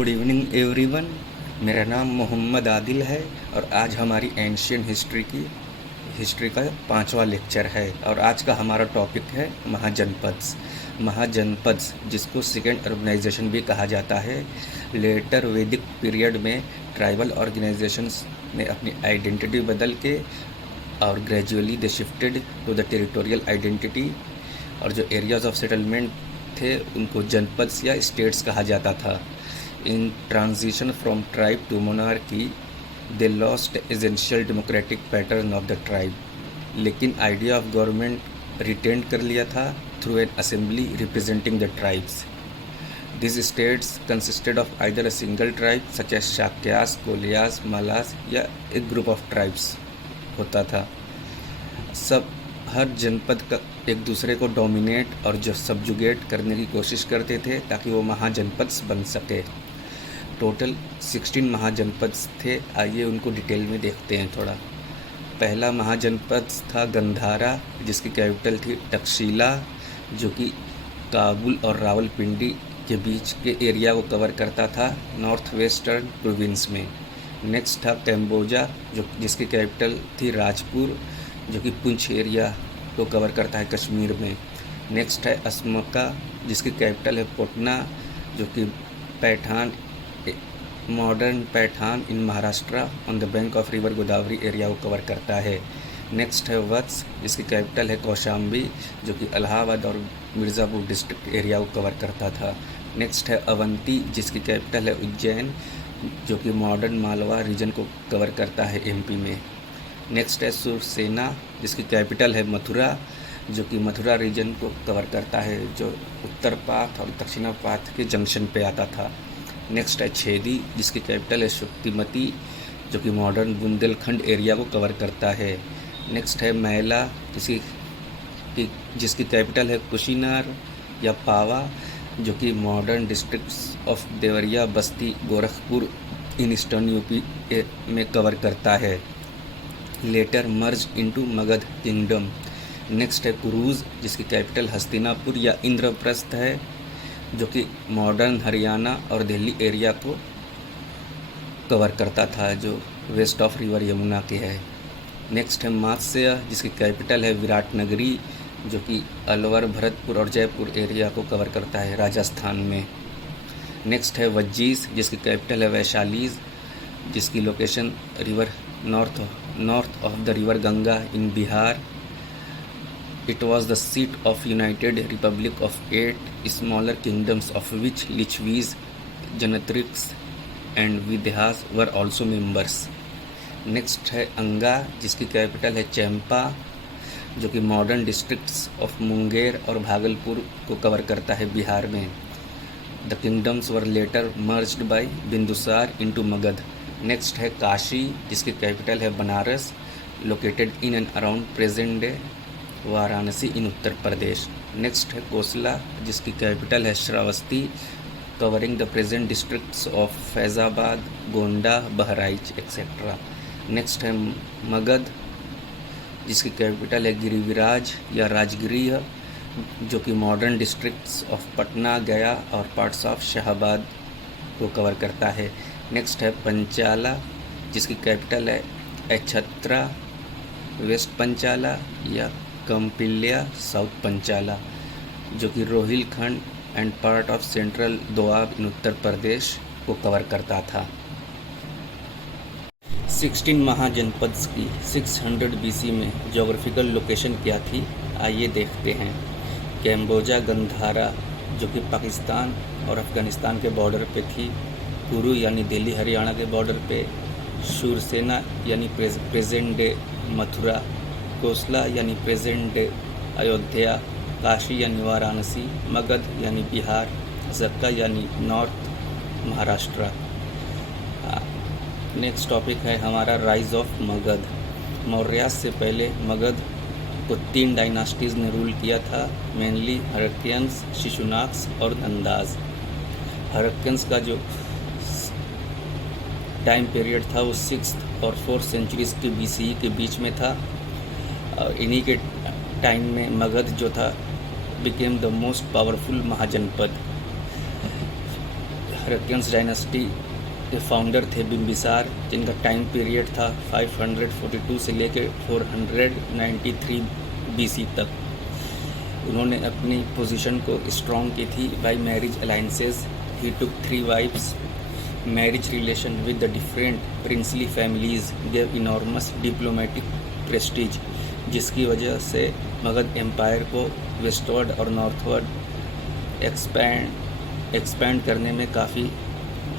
Good evening everyone. मेरा नाम मोहम्मद आदिल है और आज हमारी एंशियंट हिस्ट्री का 5वां लेक्चर है और आज का हमारा टॉपिक है महाजनपद्स जिसको सेकेंड अर्बनाइजेशन भी कहा जाता है। लेटर वैदिक पीरियड में ट्राइबल ऑर्गेनाइजेशंस ने अपनी आइडेंटिटी बदल के और gradually they shifted to the territorial identity, और जो एरियाज ऑफ सेटलमेंट थे उनको जनपद्स या स्टेट्स कहा जाता था। In transition from tribe to monarchy they lost essential democratic pattern of the tribe, लेकिन आइडिया ऑफ गवर्नमेंट रिटेन कर लिया था through an assembly representing the tribes. This states consisted of either a single tribe such as Shakyas, Koliyas, Mallas या एक group of tribes होता था। हर जनपद का एक दूसरे को डोमिनेट और जो सब्जुगेट करने की कोशिश करते थे ताकि वो महाजनपद बन सके। टोटल 16 महाजनपद थे। आइए उनको डिटेल में देखते हैं थोड़ा। पहला महाजनपद था गंधारा, जिसकी कैपिटल थी तक्षशिला, जो कि काबुल और रावलपिंडी के बीच के एरिया को कवर करता था नॉर्थ वेस्टर्न प्रोविंस में। नेक्स्ट था कैम्बोजा, जिसकी कैपिटल थी राजपुर, जो कि पुंछ एरिया को कवर करता है कश्मीर में। नेक्स्ट है असमका, जिसकी कैपिटल है पटना, जो कि Paithan, modern Paithan in Maharashtra on the bank of river Godavari area को कवर करता है। नेक्स्ट है वत्स, जिसकी कैपिटल है कौशाम्बी, जो कि इलाहाबाद और मिर्ज़ापुर डिस्ट्रिक्ट एरिया को कवर करता था। नेक्स्ट है अवंती, जिसकी कैपिटल है उज्जैन, जो कि मॉडर्न मालवा रीजन को कवर करता है एमपी में। नेक्स्ट है सुरसेना, जिसकी कैपिटल है मथुरा, जो कि मथुरा रीजन को कवर करता है, जो उत्तर पाथ और दक्षिण पाथ के जंक्शन पे आता था। नेक्स्ट है छेदी, जिसकी कैपिटल है शुक्तिमती, जो कि मॉडर्न बुंदेलखंड एरिया को कवर करता है। नेक्स्ट है मैला, जिसकी कैपिटल है कुशीनगर या पावा, जो कि modern districts of Deoria, Basti, Gorakhpur in eastern UP में कवर करता है। Later merge into Magadh kingdom. Next है कुरूज, जिसकी कैपिटल हस्तिनापुर या इंद्रप्रस्थ है, जो कि मॉडर्न हरियाणा और दिल्ली एरिया को कवर करता था, जो वेस्ट ऑफ रिवर यमुना के है। नेक्स्ट है मात्स्य, जिसकी कैपिटल है विराटनगरी, जो कि अलवर, भरतपुर और जयपुर एरिया को कवर करता है राजस्थान में। नेक्स्ट है वज्जीस, जिसकी कैपिटल है वैशालीज, जिसकी location river north of the river Ganga in Bihar. It was the seat of United Republic of 8 smaller kingdoms, of which Lichvis, Janatrix and Vidhas were also members. Next है अंगा, जिसकी कैपिटल है चैम्पा, जो कि मॉडर्न डिस्ट्रिक्ट्स ऑफ मुंगेर और भागलपुर को cover करता है बिहार में। The kingdoms were later merged by Bindusara into Magadh. Next है काशी, जिसकी कैपिटल है Banaras, located in and around present day Varanasi in Uttar Pradesh. Next है कोसला, जिसकी कैपिटल है Shravasti, covering the present districts of Faizabad, Gonda, Bahraich etcetera. Next है मगध, जिसकी कैपिटल है गिरिविराज या राजगिरी, जो कि मॉडर्न डिस्ट्रिक्ट्स ऑफ पटना, गया और पार्ट्स ऑफ शाहबाद को कवर करता है। नेक्स्ट है पंचाला, जिसकी कैपिटल है एछत्रा, वेस्ट पंचाला या कंपिल्या, साउथ पंचाला, जो कि Rohilkhand and part of central Doab in Uttar Pradesh को कवर करता था। 16 महाजनपद्स की 600 BC में जोग्राफिकल लोकेशन क्या थी, आइए देखते हैं। कैम्बोजा गंधारा, जो कि पाकिस्तान और अफ़गानिस्तान के बॉर्डर पे थी। कुरू यानी दिल्ली हरियाणा के बॉर्डर पे। शूरसेना यानी प्रेजेंट डे मथुरा। कोसला यानी प्रेजेंट डे अयोध्या। काशी यानी वाराणसी। मगध यानी बिहार। जक्का यानी नॉर्थ महाराष्ट्र। नेक्स्ट टॉपिक है हमारा राइज ऑफ मगध। मौर्यास से पहले मगध को 3 डायनास्टीज़ ने रूल किया था, मेनली हरक्कियंस, शिशुनाक्स और नंदाज। हरक्कियंस का जो टाइम पीरियड था वो 6th और 4th सेंचुरीज़ के BCE के बीच में था। और इन्हीं के टाइम में मगध जो था became the most powerful Mahajanapada. Haryankas dynasty के फाउंडर थे बिम्बिसार, जिनका टाइम पीरियड था 542 से लेकर 493 BC तक। उन्होंने अपनी पोजीशन को स्ट्रॉन्ग की थी by marriage alliances. He took 3 wives. Marriage relation with the different princely families gave enormous diplomatic prestige, जिसकी वजह से मगध एम्पायर को वेस्टवर्ड और नॉर्थवर्ड एक्सपैंड करने में काफ़ी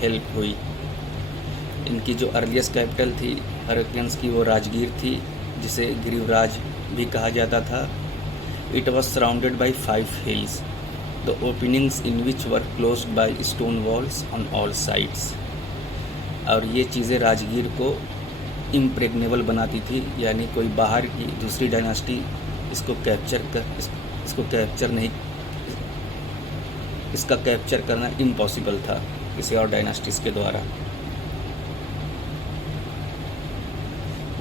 हेल्प हुई। इनकी जो अर्लीस्ट कैपिटल थी हरक्कियंस की, वो राजगीर थी, जिसे गिरिवराज भी कहा जाता था। It was surrounded by 5 hills, the openings in which were closed by stone walls on all sides. और ये चीज़ें राजगीर को इम्प्रेग्नेबल बनाती थी, यानी कोई बाहर की दूसरी डायनास्टी इसका कैप्चर करना इम्पॉसिबल था किसी और डायनास्टीज के द्वारा।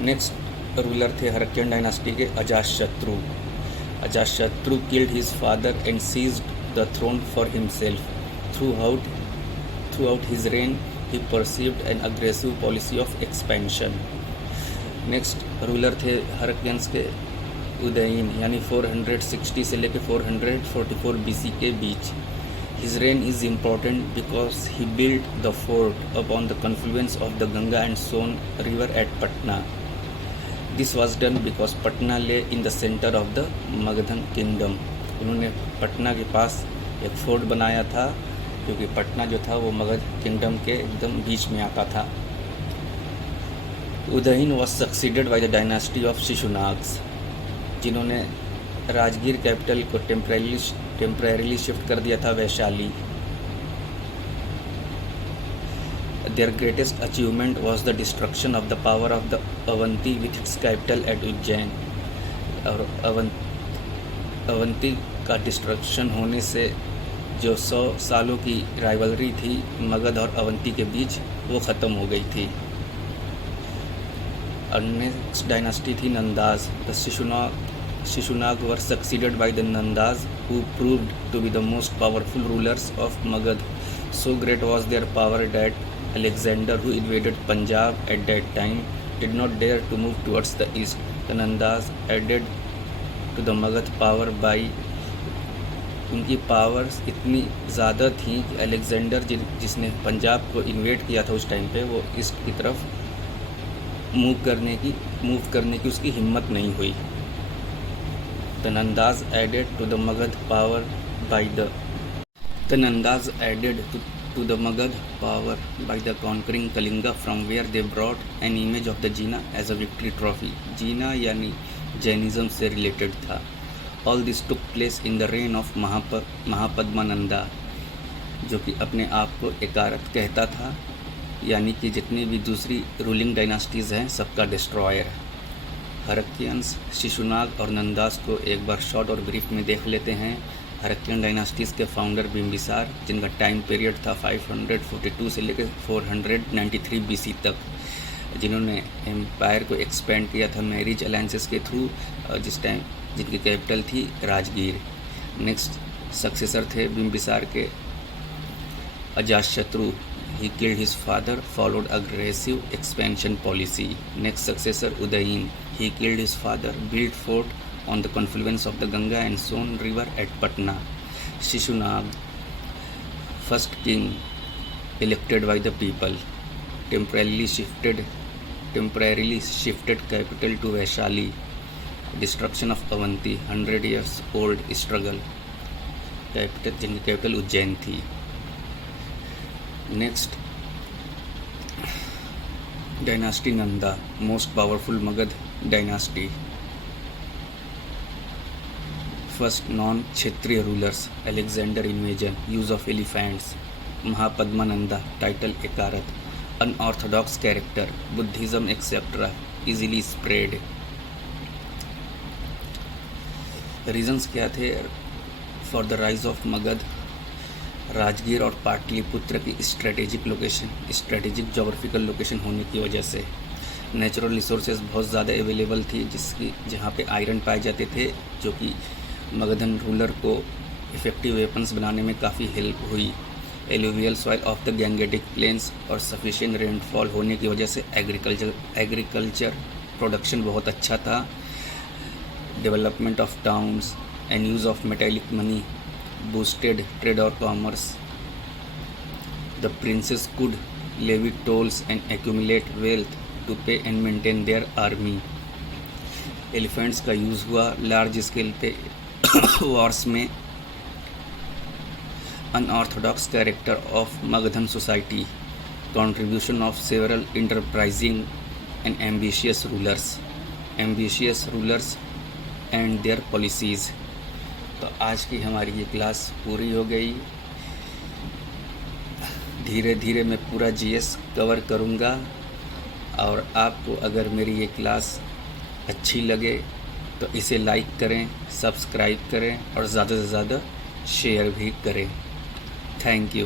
नेक्स्ट रूलर थे हरक्कियन डायनास्टी के Ajatashatru. Ajatashatru killed his father and seized the throne for himself. Throughout his reign he perceived an aggressive policy of expansion. Next ruler थे हरक्कियंस के उदयीन, यानी 460 से लेकर 444 BC के बीच। His reign is important because he built the fort upon the confluence of the Ganga and Son river at Patna. This was done because Patna lay in the center of the Magadhan kingdom. उन्होंने पटना के पास एक fort बनाया था, क्योंकि पटना जो था वो Magadh kingdom के एकदम बीच में आता था। Udayin was succeeded by the dynasty of शिशुनाग्स, जिन्होंने राजगीर कैपिटल को टेम्परेरीली शिफ्ट कर दिया था Vaishali. Their greatest achievement was the destruction of the power of the Avanti with its capital at Ujjain। और अवंती का डिस्ट्रक्शन होने से जो 100 सालों की राइवलरी थी मगध और अवंती के बीच, वो ख़त्म हो गई थी। और नेक्स्ट डायनास्टी थी Nandas. The Shishunag were succeeded by the Nandas, who proved to be the most powerful rulers of Magad. So great was their power that Alexander, who invaded Punjab at that time, did not dare to move towards the east. The Nandas added to the Magad power by उनकी powers इतनी ज़्यादा थी कि Alexander जिसने पंजाब को invade किया था उस टाइम पे, वो ईस्ट की तरफ मूव करने की उसकी हिम्मत नहीं हुई। The Nandas added to the Magad power by the conquering Kalinga, from where they brought an image of the Jina as a victory trophy। जीना यानी जैनिज़्म से रिलेटेड था। All this took place in the reign of Mahapadmananda, जो कि अपने आप को एकारत कहता था, यानी कि जितनी भी दूसरी रूलिंग डायनास्टीज़ हैं सबका डिस्ट्रॉयर। हरक्कियंस, शिशुनाग और नंदास को एक बार शॉर्ट और ब्रीफ में देख लेते हैं। हरक्कियन डायनास्टीज़ के फाउंडर बिम्बिसार, जिनका टाइम पीरियड था 542 से लेकर 493 BC तक, जिन्होंने एम्पायर को एक्सपेंड किया था मैरिज अलायंसेस के थ्रू, जिनकी कैपिटल थी राजगीर। नेक्स्ट सक्सेसर थे बिम्बिसार के Ajatashatru. He killed his father, followed aggressive expansion policy. Next successor Udayin. He killed his father, built fort on the confluence of the Ganga and Son river at Patna. Shishunag, first king elected by the people, temporarily shifted capital to Vaishali. Destruction of Avanti, 100 years old struggle. जिनकी capital Ujjain थी। Next dynasty Nanda, most powerful Magadha dynasty. First non क्षेत्रीय rulers, Alexander invasion, use of elephants. Mahapadmananda, title Ekarat, unorthodox character, Buddhism etcetera, easily spread. Reasons क्या थे for the rise of Magadha? Rajgir और पाटलिपुत्र की strategic geographical location होने की वजह से नेचुरल रिसोर्सेज बहुत ज़्यादा अवेलेबल थी, जहाँ पे आयरन पाए जाते थे, जो कि मगधन रूलर को इफ़ेक्टिव वेपन्स बनाने में काफ़ी हेल्प हुई। Alluvial soil of the Gangetic plains और सफिशिएंट रेनफॉल होने की वजह से एग्रीकल्चर प्रोडक्शन बहुत अच्छा था। Development of towns and use of metallic money boosted trade और commerce. The princes could levy tolls and accumulate wealth to pay and maintain their army. Elephants का यूज़ हुआ लार्ज स्केल पे wars में। Unorthodox character of मगधम society, contribution of several enterprising and ambitious rulers and their policies. तो आज की हमारी ये class पूरी हो गई। धीरे धीरे मैं पूरा जीएस कवर करूँगा और आपको अगर मेरी ये क्लास अच्छी लगे तो इसे लाइक करें, सब्सक्राइब करें और ज़्यादा से ज़्यादा शेयर भी करें। Thank you.